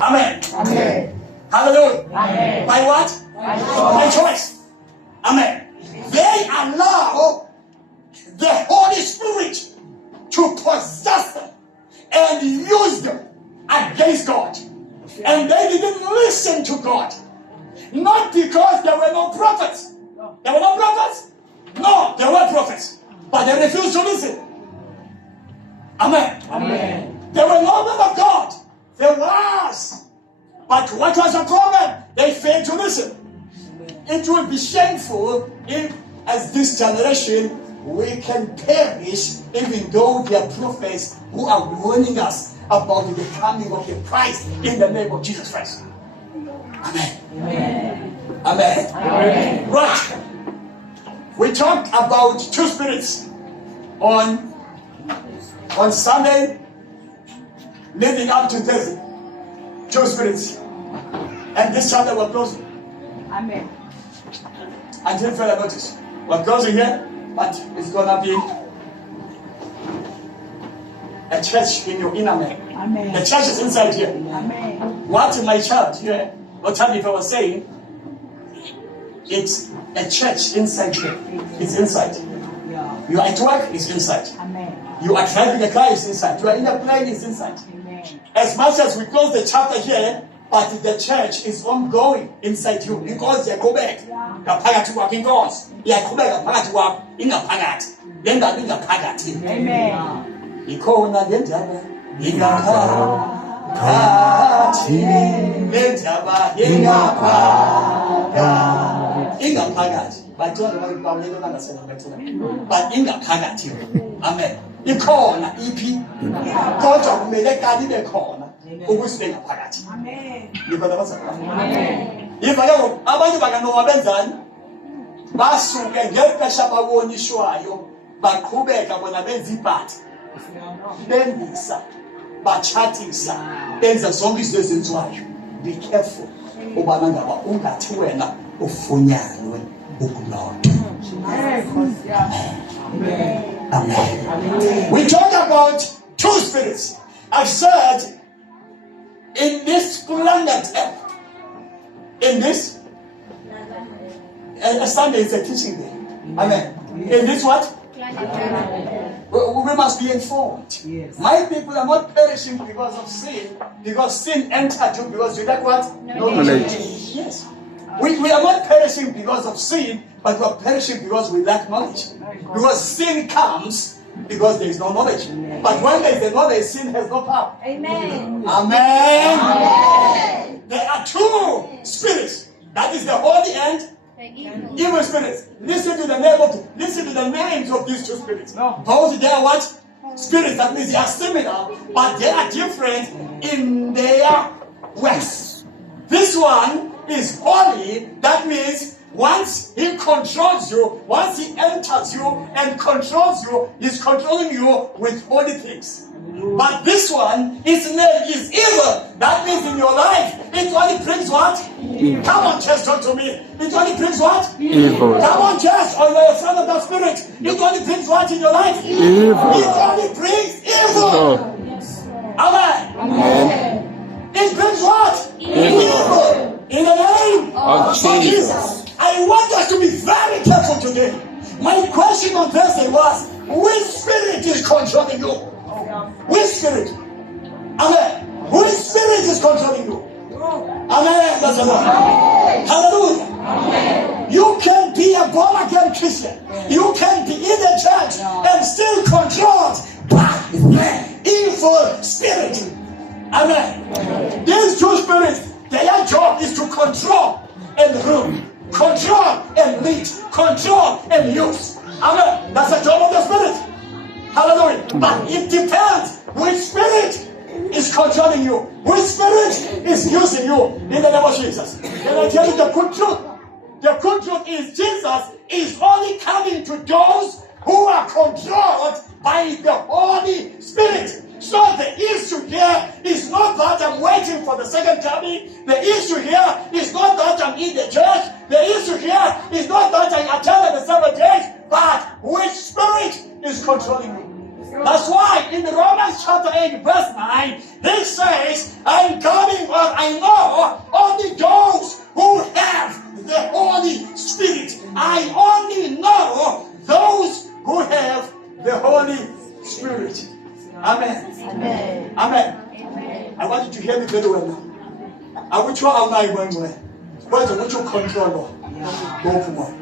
Amen. Amen. Hallelujah. Amen. By what? By choice. Amen. They allow the Holy Spirit to possess them and use them against God. And they didn't listen to God. Not because there were no prophets. There were no prophets? No, there were prophets. But they refused to listen. Amen. Amen. There were no men of God. There was. But what was the problem? They failed to listen. It would be shameful if, as this generation, we can perish even though there are prophets who are warning us about the coming of the Christ in the name of Jesus Christ. Amen. Amen. Amen. Amen. Right. We talked about two spirits on Sunday leading up to Thursday. Two spirits. And this chapter we're closing. Amen. Until further notice. We're closing here, but it's gonna be a church in your inner man. Amen. The church is inside here. Amen. What my child here, what Tabitha was saying, it's a church inside here. It's inside. Yeah. You are at work, it's inside. Amen. You are driving a car, it's inside. You are in a plane, it's inside. Amen. As much as we close the chapter here, but the church is ongoing inside you because they go back. Ngaphakathi kwakho inkonzo iyaqhubeka phakathi kwakho ingaphakathi lendawo ingaphakathi. Amen. Ikhona le ndaba ingaphakathi le ndaba ingaphakathi bathola bayibawulelo bangasenza bathula but ingaphakathi. Amen. Ikhona iphi kodwa kumele kali bekhona ukuthi bengaphakathi. Amen. Ngibona bazalwane. Amen. Yivalo abantu bakanoma benzani basuke ngexesha babonishwayo baqhubeka bona benza ibhathi bendisa bachatisa benza zonke izinto ezenziwayo. Be careful ubana ngaba ungathi wena ufunyanywe ukulonto. Amen. We talk about two spirits. I've said in this planet Earth, in this Sunday is a teaching day. Amen. In this what? We must be informed. Yes. My people are not perishing because of sin, because sin entered you because you lack what? Knowledge. Yes. We are not perishing because of sin, but we are perishing because we lack knowledge. Because sin comes because there is no knowledge. But when there is the knowledge, sin has no power. Amen. Amen. Amen. There are two spirits. That is the holy and evil spirits. Listen to the name of listen to the names of these two spirits. Both they are what? Spirits. That means they are similar, but they are different in their works. This one is holy. That means once he controls you, once he enters you and controls you, he's controlling you with holy things. But this one, its name is evil. That means in your life, it only brings what? Evil. Come on, church, talk to me. It only brings what? Evil. Come on, church, or you're a son of the Spirit. It only brings what in your life? Evil. It only brings evil. Oh. Amen. Amen. It brings what? Evil. In the name Of Jesus. I want us to be very careful today. My question on Thursday was, which spirit is controlling you? Which spirit? Amen. Which spirit is controlling you? Amen. That's the Lord. Hallelujah. Amen. You can be a born-again Christian. You can be in the church and still controlled by the evil spirit. Amen. These two spirits, their job is to control and rule, control and lead, control and use. Amen. That's the job of the spirit. Hallelujah. But it depends which spirit is controlling you, which spirit is using you in the name of Jesus. Can I tell you the good truth? The good truth is Jesus is only coming to those who are controlled by the Holy Spirit. So the issue here is not that I'm waiting for the second coming. The issue here is not that I'm in the church. The issue here is not that I attended the Sabbath day, but which spirit is controlling you? That's why in Romans chapter 8, verse 9, this says, I'm coming, or I know only those who have the Holy Spirit. I only know those who have the Holy Spirit. Amen. Amen. Amen. I want you to hear me very well now. I will try all night going away. But I want you to control. Go for more.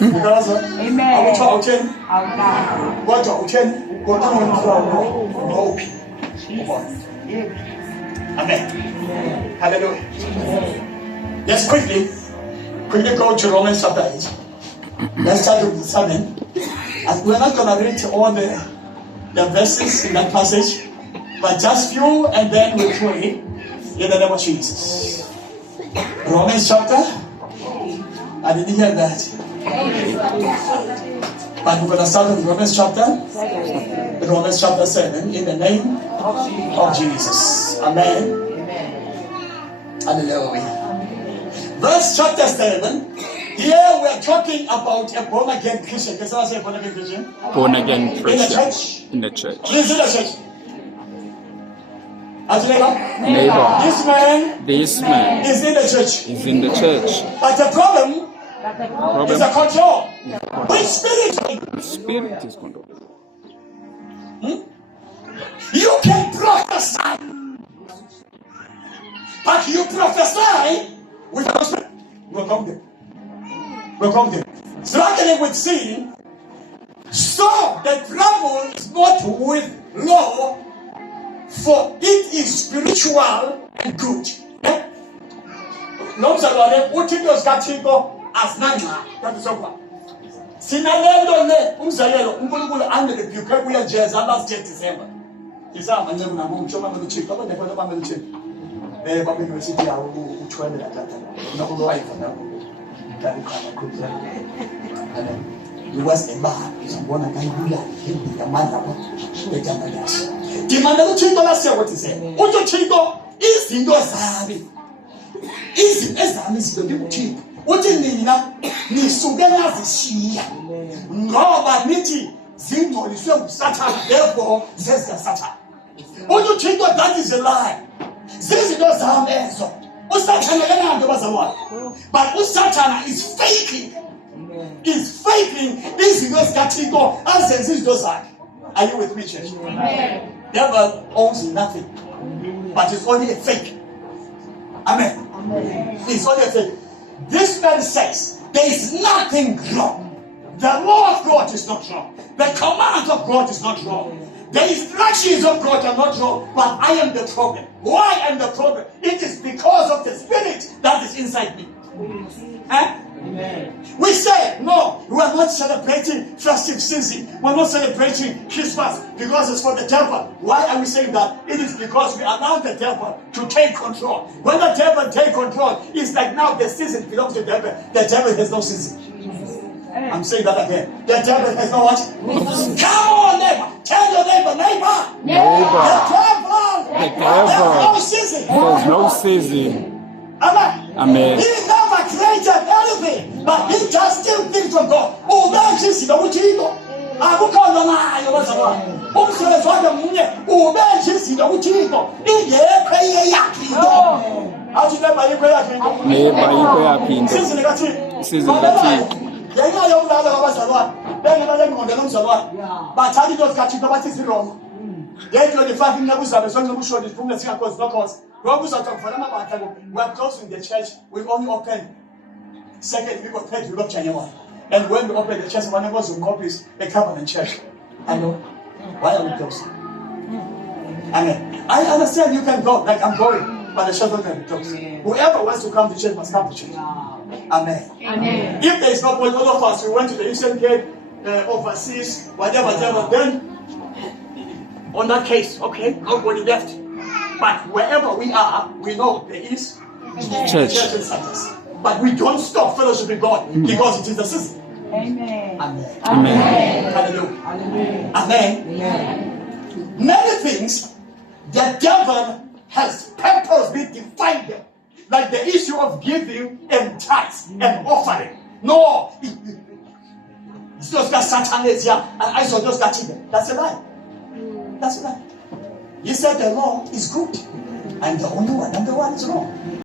Because Amen. I will try again. Amen. What I will tell you, go on. No. Amen. Hallelujah. Let's quickly go to Romans chapter 8. Let's start with 7. And we're not going to read all the verses in that passage, but just few, and then we pray in the name of Jesus. Romans chapter. I didn't hear that. But we're going to start with Romans chapter 7 in the name of Jesus. Amen. Hallelujah. Verse chapter 7. Here we are talking about a born again Christian. Can someone say born again Christian? Born again In the Christian. church. In the church. He's in the church. Neighbor. This man This man is in the church. is in the church. But the problem is a Problem. control. Which spirit? The spirit is controlled. You can prophesy. But you prophesy with the spirit. We'll come there. Struggling with sin. So the trouble is not with law, for it is spiritual and good. Nomzalwane uthi into zikaThixo azinangxa kaThixo. Sinalento le umzekelo uNkulunkulu angerebhuke kuya jeza last year December. Isama nje nabo umshoma noThixo abane khona bamele uThixo. Babe university yawo u12 la tata. Nokulo ayifana. He was a man. Izambona kayibuya ngembi yamandla kwetamba yaso. Dimanda uThixo lasiya ukuthi se. Uthi uThixo izinto zabe. Izinto ezami izinto ngikuThixo. Uthi nina nisuke nazishiya. Ngoba nithi zingcoliswe nguSathane, therefore zezikaSathane. Uthi uThixo, that is a lie. Zizinto zami ezo. uSathane kenanto bazalwane. But uSathane is faking. Is faking izinto zikaThixo azenza izinto zakhe. Are you with me, church? Amen. Devil owns nothing, but it's only a fake. Amen. Amen. It's only a fake. This man says there is nothing wrong. The law of God is not wrong. The command of God is not wrong. The instructions of God are not wrong. But I am the problem. Why am the problem? It is because of the spirit that is inside me. Huh? Amen. We say, no, we are not celebrating festive season. We are not celebrating Christmas because it's for the devil. Why are we saying that? It is because we allow the devil to take control. When the devil takes control, it's like now the season belongs to the devil. The devil has no season. I'm saying that again. The devil has no what? Come on, neighbor. Tell your neighbor. The devil has no season. There's no season. Amen. Amen. He never created anything, but he just still things from God. Ubejisi nokuthixo. Akukhona nayo bazalwane. Umsebenzi wakhe munye ubejisi nokuthixo. Ingekho eyakhe into. Athi neighbor yikho eyakhe into. Neighbor yikho yaphi into. Sizini kaThixo. Sizini kaThixo. Ngenxa yokulala kwabazalwane. Bengibale ngqondo nomzalwane. Bathatha into zikaThixo bathi ziroma. Nge-25 iminyaka uzabe sonke ubushoni siphumule singakhozi nokhozi. We are closing the church. We only open second week of 3rd week of January. And when we open the church, one of us will copies a covenant church. I know. Why are we closing? Amen. I understand you can go, like I'm going, but the church will be closed. Whoever wants to come to church must come to church. Amen. Amen. If there is no point, all of us, we went to the Eastern Cape, overseas, whatever, then on that case, okay, nobody left. But wherever we are, we know there is Church. church and service. But we don't stop fellowship with God because it is the season. Amen. Amen. Amen. Hallelujah. Hallelujah. Amen. Amen. Many things the devil has purposely defined them. Like the issue of giving and tithes and offering. No. Those Satan is here, and I shall just catch him. That's a lie. That's a lie. He said the law is good, and the only one, and the one is wrong.